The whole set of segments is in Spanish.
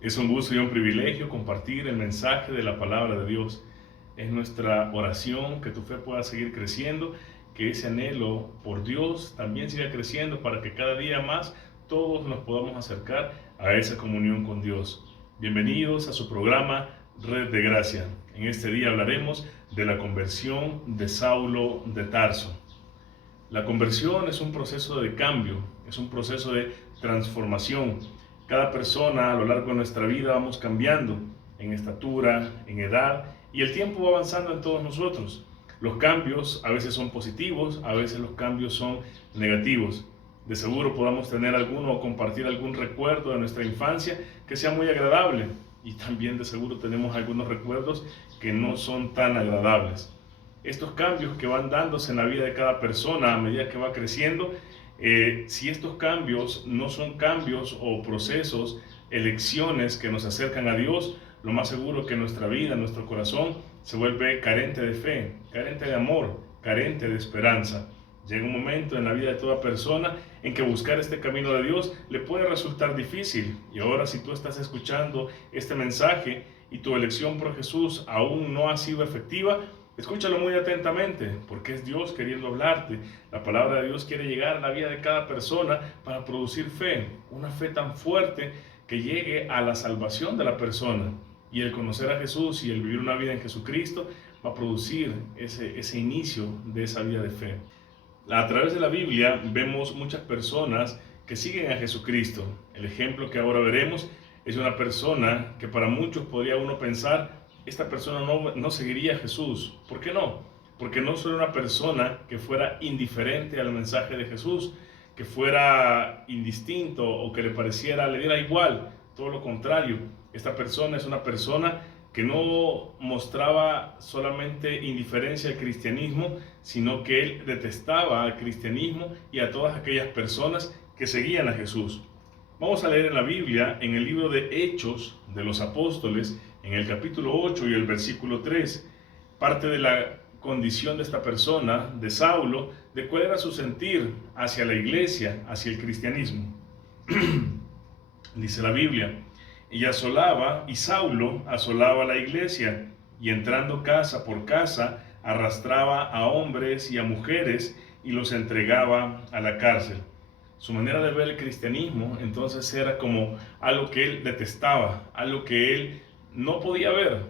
Es un gusto y un privilegio compartir el mensaje de la palabra de Dios. Es nuestra oración que tu fe pueda seguir creciendo, que ese anhelo por Dios también siga creciendo para que cada día más todos nos podamos acercar a esa comunión con Dios. Bienvenidos a su programa Red de Gracia. En este día hablaremos de la conversión de Saulo de Tarso. La conversión es un proceso de cambio, es un proceso de transformación. Cada persona a lo largo de nuestra vida vamos cambiando en estatura, en edad, y el tiempo va avanzando en todos nosotros. Los cambios a veces son positivos, a veces los cambios son negativos. De seguro podamos tener alguno o compartir algún recuerdo de nuestra infancia que sea muy agradable, y también de seguro tenemos algunos recuerdos que no son tan agradables. Estos cambios que van dándose en la vida de cada persona a medida que va creciendo, si estos cambios no son cambios o procesos, elecciones que nos acercan a Dios, lo más seguro que nuestra vida, nuestro corazón, se vuelve carente de fe, carente de amor, carente de esperanza. Llega un momento en la vida de toda persona en que buscar este camino de Dios le puede resultar difícil. Y ahora, si tú estás escuchando este mensaje y tu elección por Jesús aún no ha sido efectiva, escúchalo muy atentamente, porque es Dios queriendo hablarte. La palabra de Dios quiere llegar a la vida de cada persona para producir fe, una fe tan fuerte que llegue a la salvación de la persona. Y el conocer a Jesús y el vivir una vida en Jesucristo va a producir ese inicio de esa vida de fe. A través de la Biblia vemos muchas personas que siguen a Jesucristo. El ejemplo que ahora veremos es una persona que para muchos podría uno pensar, esta persona no seguiría a Jesús. ¿Por qué no? Porque no solo una persona que fuera indiferente al mensaje de Jesús, que fuera indistinto o que le diera igual, todo lo contrario. Esta persona es una persona que no mostraba solamente indiferencia al cristianismo, sino que él detestaba al cristianismo y a todas aquellas personas que seguían a Jesús. Vamos a leer en la Biblia, en el libro de Hechos de los Apóstoles, en el capítulo 8 y el versículo 3, parte de la condición de esta persona, de Saulo, de cuál era su sentir hacia la iglesia, hacia el cristianismo. Dice la Biblia: y Saulo asolaba la iglesia, y entrando casa por casa, arrastraba a hombres y a mujeres y los entregaba a la cárcel. Su manera de ver el cristianismo entonces era como algo que él detestaba, algo que él no podía ver.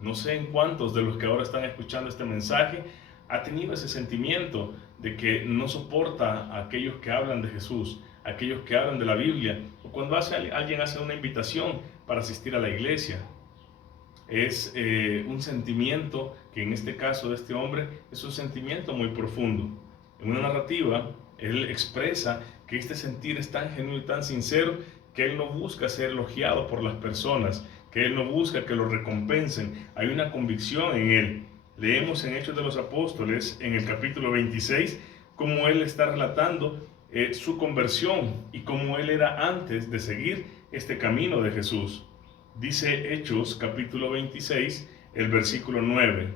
No sé en cuántos de los que ahora están escuchando este mensaje ha tenido ese sentimiento de que no soporta a aquellos que hablan de Jesús, a aquellos que hablan de la Biblia, o cuando alguien hace una invitación para asistir a la iglesia. Es un sentimiento que en este caso de este hombre es un sentimiento muy profundo. En una narrativa, él expresa que este sentir es tan genuino y tan sincero que él no busca ser elogiado por las personas, que él no busca que lo recompensen. Hay una convicción en él. Leemos en Hechos de los Apóstoles, en el capítulo 26, cómo él está relatando su conversión y cómo él era antes de seguir este camino de Jesús. Dice Hechos capítulo 26, el versículo 9: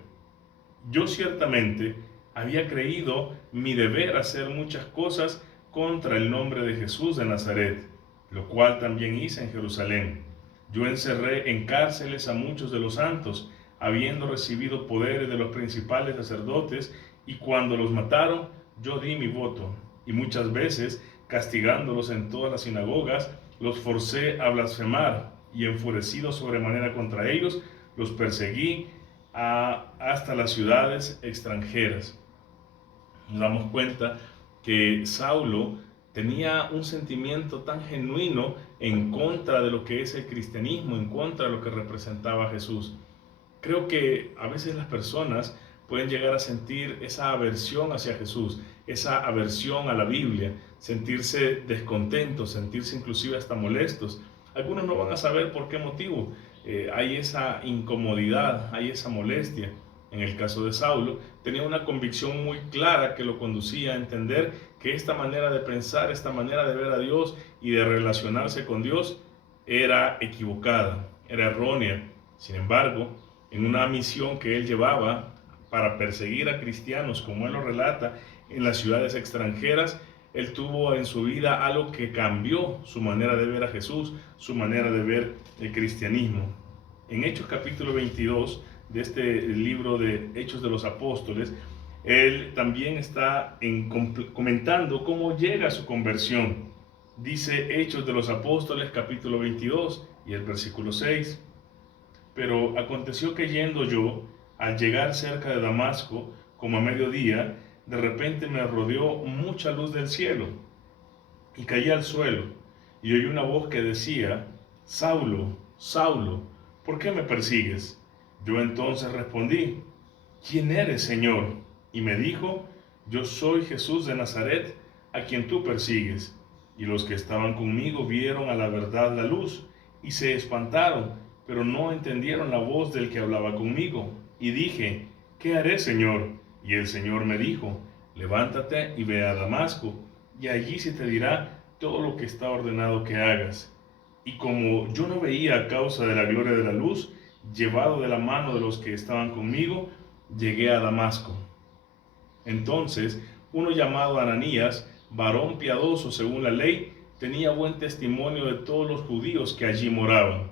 yo ciertamente había creído mi deber hacer muchas cosas contra el nombre de Jesús de Nazaret, lo cual también hice en Jerusalén. Yo encerré en cárceles a muchos de los santos, habiendo recibido poderes de los principales sacerdotes, y cuando los mataron, yo di mi voto, y muchas veces, castigándolos en todas las sinagogas, los forcé a blasfemar, y enfurecido sobremanera contra ellos, los perseguí hasta las ciudades extranjeras. Nos damos cuenta que Saulo tenía un sentimiento tan genuino en contra de lo que es el cristianismo, en contra de lo que representaba Jesús. Creo que a veces las personas pueden llegar a sentir esa aversión hacia Jesús, esa aversión a la Biblia, sentirse descontentos, sentirse inclusive hasta molestos. Algunos no van a saber por qué motivo. Hay esa incomodidad, hay esa molestia. En el caso de Saulo, tenía una convicción muy clara que lo conducía a entender que esta manera de pensar, esta manera de ver a Dios y de relacionarse con Dios era equivocada, era errónea. Sin embargo, en una misión que él llevaba para perseguir a cristianos, como él lo relata, en las ciudades extranjeras, él tuvo en su vida algo que cambió su manera de ver a Jesús, su manera de ver el cristianismo. En Hechos capítulo 22 de este libro de Hechos de los Apóstoles, él también está comentando cómo llega a su conversión. Dice Hechos de los Apóstoles capítulo 22 y el versículo 6. Pero aconteció que yendo yo, al llegar cerca de Damasco, como a mediodía, de repente me rodeó mucha luz del cielo, y caí al suelo, y oí una voz que decía: Saulo, Saulo, ¿por qué me persigues? Yo entonces respondí: ¿Quién eres, Señor? Y me dijo: Yo soy Jesús de Nazaret, a quien tú persigues. Y los que estaban conmigo vieron a la verdad la luz, y se espantaron, pero no entendieron la voz del que hablaba conmigo. Y dije: ¿Qué haré, Señor? Y el Señor me dijo: Levántate y ve a Damasco, y allí se te dirá todo lo que está ordenado que hagas. Y como yo no veía a causa de la gloria de la luz, llevado de la mano de los que estaban conmigo, llegué a Damasco. Entonces, uno llamado Ananías, varón piadoso según la ley, tenía buen testimonio de todos los judíos que allí moraban.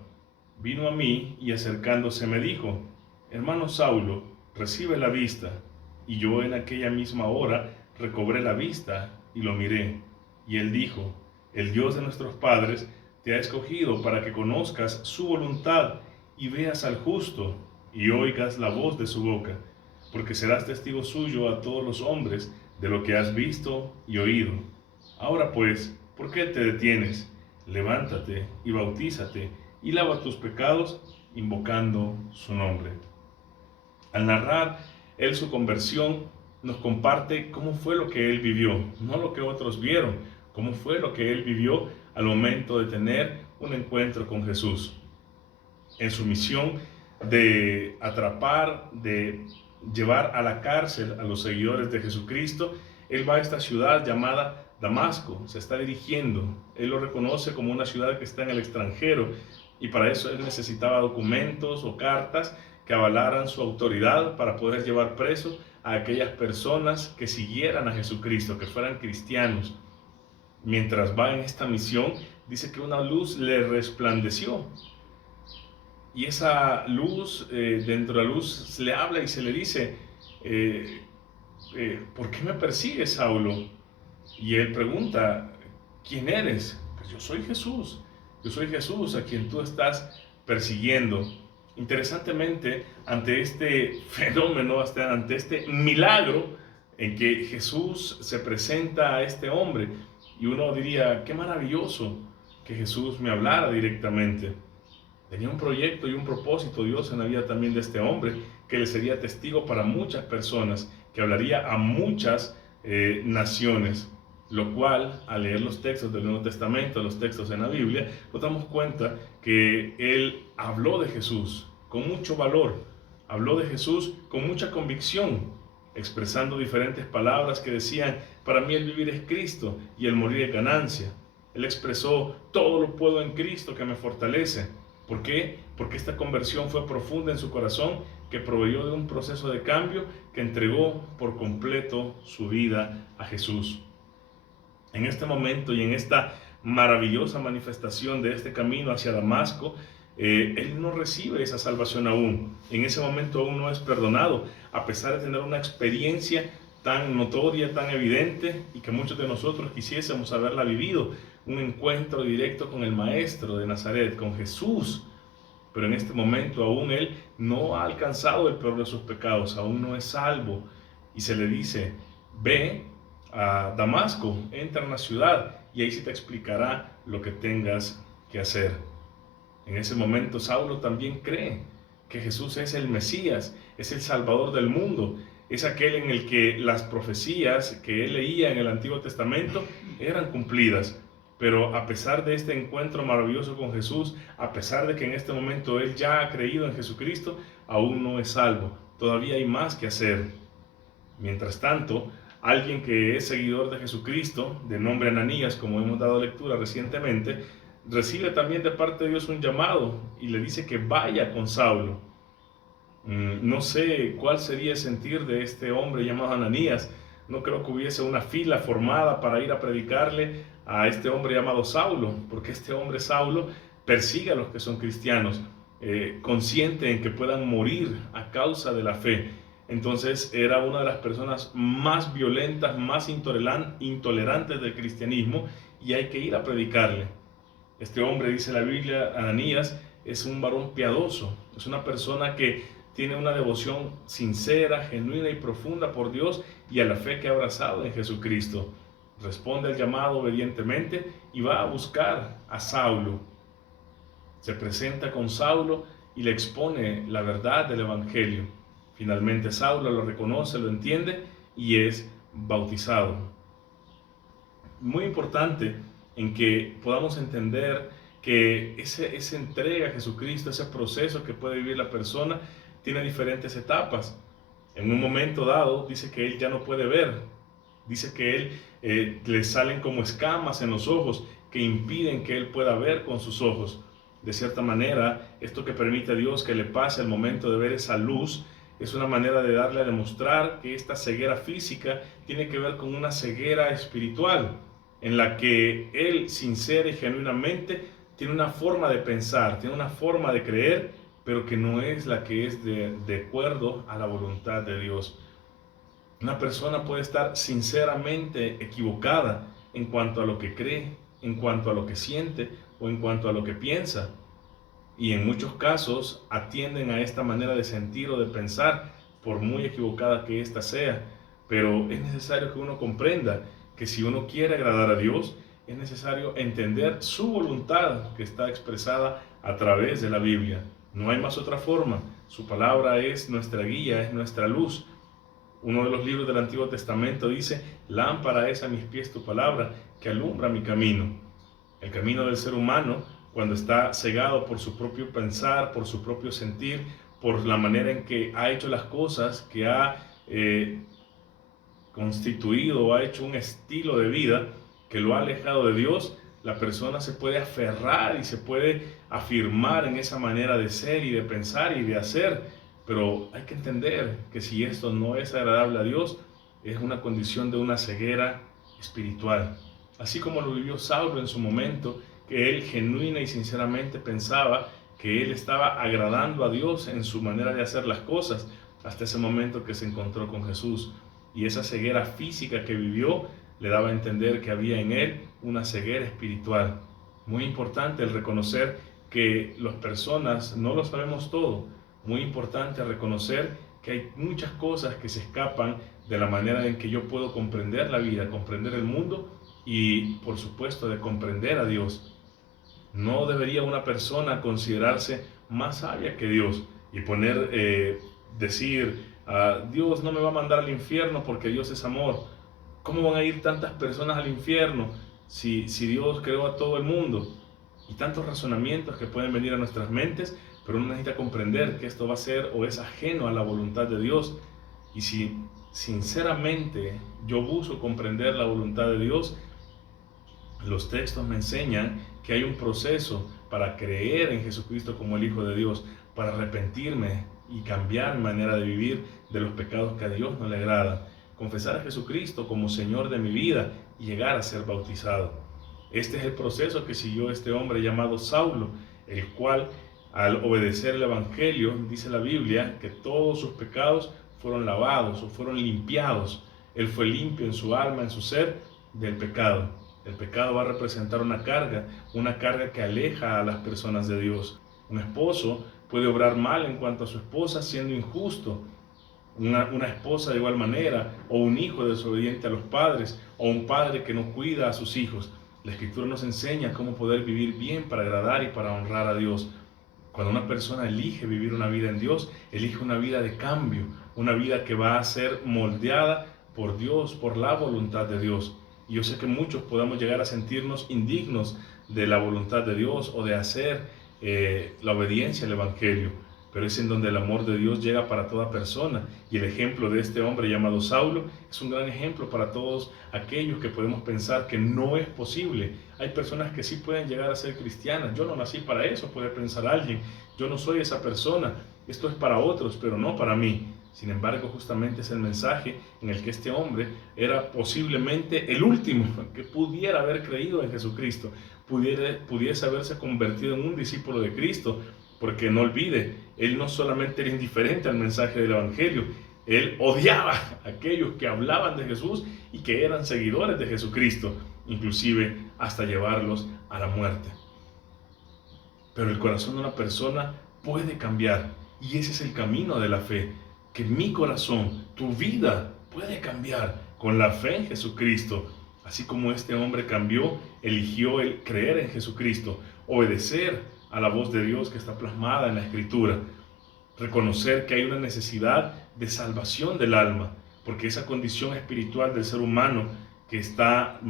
Vino a mí y acercándose me dijo: Hermano Saulo, recibe la vista. Y yo en aquella misma hora recobré la vista y lo miré. Y él dijo: El Dios de nuestros padres te ha escogido para que conozcas su voluntad y veas al justo y oigas la voz de su boca, porque serás testigo suyo a todos los hombres de lo que has visto y oído. Ahora pues, ¿por qué te detienes? Levántate y bautízate y lava tus pecados, invocando su nombre. Al narrar él su conversión, nos comparte cómo fue lo que él vivió, no lo que otros vieron, cómo fue lo que él vivió al momento de tener un encuentro con Jesús. En su misión de atrapar, de llevar a la cárcel a los seguidores de Jesucristo, él va a esta ciudad llamada Damasco, se está dirigiendo. Él lo reconoce como una ciudad que está en el extranjero, y para eso él necesitaba documentos o cartas que avalaran su autoridad para poder llevar preso a aquellas personas que siguieran a Jesucristo, que fueran cristianos. Mientras va en esta misión, dice que una luz le resplandeció. Y esa luz, dentro de la luz, se le habla y se le dice: ¿por qué me persigues, Saulo? Y él pregunta: ¿quién eres? Pues yo soy Jesús a quien tú estás persiguiendo. Interesantemente, ante este fenómeno, ante este milagro en que Jesús se presenta a este hombre, y uno diría: qué maravilloso que Jesús me hablara directamente. Tenía un proyecto y un propósito Dios en la vida también de este hombre, que le sería testigo para muchas personas, que hablaría a muchas naciones, lo cual, al leer los textos del Nuevo Testamento, los textos en la Biblia, nos damos cuenta que él habló de Jesús con mucho valor, habló de Jesús con mucha convicción, expresando diferentes palabras que decían: para mí el vivir es Cristo y el morir es ganancia. Él expresó: todo lo puedo en Cristo que me fortalece. ¿Por qué? Porque esta conversión fue profunda en su corazón, que proveyó de un proceso de cambio, que entregó por completo su vida a Jesús. En este momento y en esta maravillosa manifestación de este camino hacia Damasco, él no recibe esa salvación aún. En ese momento aún no es perdonado, a pesar de tener una experiencia tan notoria, tan evidente, y que muchos de nosotros quisiésemos haberla vivido, un encuentro directo con el Maestro de Nazaret, con Jesús. Pero en este momento aún él no ha alcanzado el peor de sus pecados, aún no es salvo, y se le dice: ve a Damasco, entra en la ciudad, y ahí se te explicará lo que tengas que hacer. En ese momento Saulo también cree que Jesús es el Mesías, es el Salvador del mundo, es aquel en el que las profecías que él leía en el Antiguo Testamento eran cumplidas. Pero a pesar de este encuentro maravilloso con Jesús, a pesar de que en este momento él ya ha creído en Jesucristo, aún no es salvo. Todavía hay más que hacer. Mientras tanto, alguien que es seguidor de Jesucristo, de nombre Ananías, como hemos dado lectura recientemente, recibe también de parte de Dios un llamado y le dice que vaya con Saulo. No sé cuál sería el sentir de este hombre llamado Ananías. no creo que hubiese una fila formada para ir a predicarle a este hombre llamado Saulo, porque este hombre Saulo persigue a los que son cristianos, consciente en que puedan morir a causa de la fe. Entonces era una de las personas más violentas, más intolerantes del cristianismo, y hay que ir a predicarle. Este hombre, dice la Biblia, Ananías, es un varón piadoso, es una persona que tiene una devoción sincera, genuina y profunda por Dios y a la fe que ha abrazado en Jesucristo. Responde al llamado obedientemente y va a buscar a Saulo. Se presenta con Saulo y le expone la verdad del Evangelio. Finalmente Saulo lo reconoce, lo entiende y es bautizado. Muy importante en que podamos entender que esa entrega a Jesucristo, ese proceso que puede vivir la persona, tiene diferentes etapas. En un momento dado dice que él ya no puede ver, dice que él le salen como escamas en los ojos que impiden que él pueda ver con sus ojos. De cierta manera, esto que permite a Dios que le pase al momento de ver esa luz es una manera de darle a demostrar que esta ceguera física tiene que ver con una ceguera espiritual, en la que él, sincera y genuinamente, tiene una forma de pensar, tiene una forma de creer, pero que no es la que es de acuerdo a la voluntad de Dios. Una persona puede estar sinceramente equivocada en cuanto a lo que cree, en cuanto a lo que siente o en cuanto a lo que piensa. Y en muchos casos atienden a esta manera de sentir o de pensar, por muy equivocada que ésta sea. Pero es necesario que uno comprenda que si uno quiere agradar a Dios, es necesario entender su voluntad que está expresada a través de la Biblia. No hay más otra forma. Su palabra es nuestra guía, es nuestra luz. Uno de los libros del Antiguo Testamento dice: lámpara es a mis pies tu palabra, que alumbra mi camino. El camino del ser humano, cuando está cegado por su propio pensar, por su propio sentir, por la manera en que ha hecho las cosas, que ha constituido o ha hecho un estilo de vida que lo ha alejado de Dios, la persona se puede aferrar y se puede afirmar en esa manera de ser y de pensar y de hacer. Pero hay que entender que si esto no es agradable a Dios, es una condición de una ceguera espiritual. Así como lo vivió Saulo en su momento, que él genuina y sinceramente pensaba que él estaba agradando a Dios en su manera de hacer las cosas, hasta ese momento que se encontró con Jesús. Y esa ceguera física que vivió le daba a entender que había en él una ceguera espiritual. Muy importante el reconocer que las personas no lo sabemos todo. Muy importante reconocer que hay muchas cosas que se escapan de la manera en que yo puedo comprender la vida, comprender el mundo y, por supuesto, de comprender a Dios. No debería una persona considerarse más sabia que Dios y decir: Dios no me va a mandar al infierno porque Dios es amor. ¿Cómo van a ir tantas personas al infierno si Dios creó a todo el mundo? Y tantos razonamientos que pueden venir a nuestras mentes, pero uno necesita comprender que esto va a ser o es ajeno a la voluntad de Dios. Y si sinceramente yo busco comprender la voluntad de Dios, los textos me enseñan que hay un proceso para creer en Jesucristo como el Hijo de Dios, para arrepentirme y cambiar mi manera de vivir de los pecados que a Dios no le agradan, confesar a Jesucristo como Señor de mi vida y llegar a ser bautizado. Este es el proceso que siguió este hombre llamado Saulo, el cual, al obedecer el Evangelio, dice la Biblia que todos sus pecados fueron lavados o fueron limpiados. Él fue limpio en su alma, en su ser, del pecado. El pecado va a representar una carga que aleja a las personas de Dios. Un esposo puede obrar mal en cuanto a su esposa siendo injusto. Una esposa de igual manera, o un hijo desobediente a los padres, o un padre que no cuida a sus hijos. La Escritura nos enseña cómo poder vivir bien para agradar y para honrar a Dios. Cuando una persona elige vivir una vida en Dios, elige una vida de cambio, una vida que va a ser moldeada por Dios, por la voluntad de Dios. Y yo sé que muchos podamos llegar a sentirnos indignos de la voluntad de Dios o de hacer la obediencia al Evangelio, pero es en donde el amor de Dios llega para toda persona. Y el ejemplo de este hombre llamado Saulo es un gran ejemplo para todos aquellos que podemos pensar que no es posible. Hay personas que sí pueden llegar a ser cristianas. Yo no nací para eso, puede pensar alguien. Yo no soy esa persona. Esto es para otros, pero no para mí. Sin embargo, justamente es el mensaje en el que este hombre era posiblemente el último que pudiera haber creído en Jesucristo, pudiese haberse convertido en un discípulo de Cristo, porque no olvide, él no solamente era indiferente al mensaje del Evangelio, él odiaba a aquellos que hablaban de Jesús y que eran seguidores de Jesucristo, inclusive hasta llevarlos a la muerte. Pero el corazón de una persona puede cambiar, y ese es el camino de la fe, que mi corazón, tu vida puede cambiar con la fe en Jesucristo, así como este hombre cambió, eligió el creer en Jesucristo, obedecer a la voz de Dios que está plasmada en la Escritura, reconocer que hay una necesidad de salvación del alma, porque esa condición espiritual del ser humano que está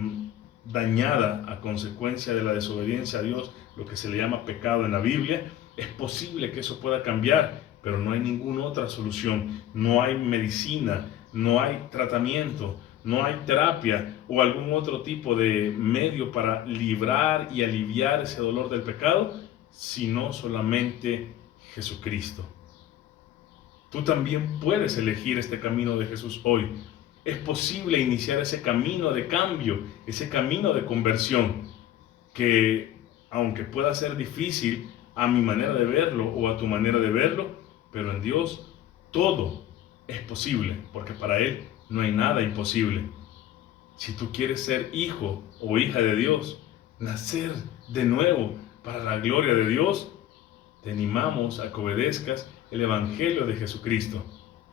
dañada a consecuencia de la desobediencia a Dios, lo que se le llama pecado en la Biblia, es posible que eso pueda cambiar, pero no hay ninguna otra solución, no hay medicina, no hay tratamiento, no hay terapia o algún otro tipo de medio para librar y aliviar ese dolor del pecado, sino solamente Jesucristo. Tú también puedes elegir este camino de Jesús hoy. Es posible iniciar ese camino de cambio, ese camino de conversión, que aunque pueda ser difícil a mi manera de verlo o a tu manera de verlo, pero en Dios todo es posible, porque para Él no hay nada imposible. Si tú quieres ser hijo o hija de Dios, nacer de nuevo para la gloria de Dios, te animamos a que obedezcas el Evangelio de Jesucristo.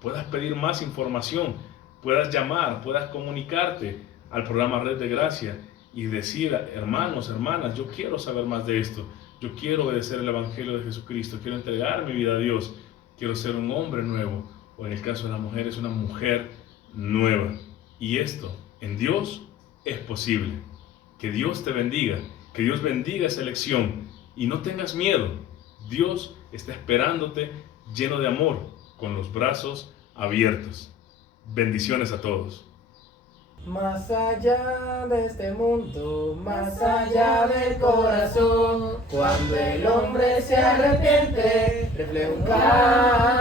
Puedas pedir más información, puedas llamar, puedas comunicarte al programa Red de Gracia y decir, hermanos, hermanas, yo quiero saber más de esto, yo quiero obedecer el Evangelio de Jesucristo, quiero entregar mi vida a Dios, quiero ser un hombre nuevo, o en el caso de la mujer es una mujer nueva. Y esto en Dios es posible. Que Dios te bendiga, que Dios bendiga esa elección y no tengas miedo. Dios está esperándote lleno de amor, con los brazos abiertos. Bendiciones a todos. Más allá de este mundo, más allá del corazón, cuando el hombre se arrepiente, refleja un cambio.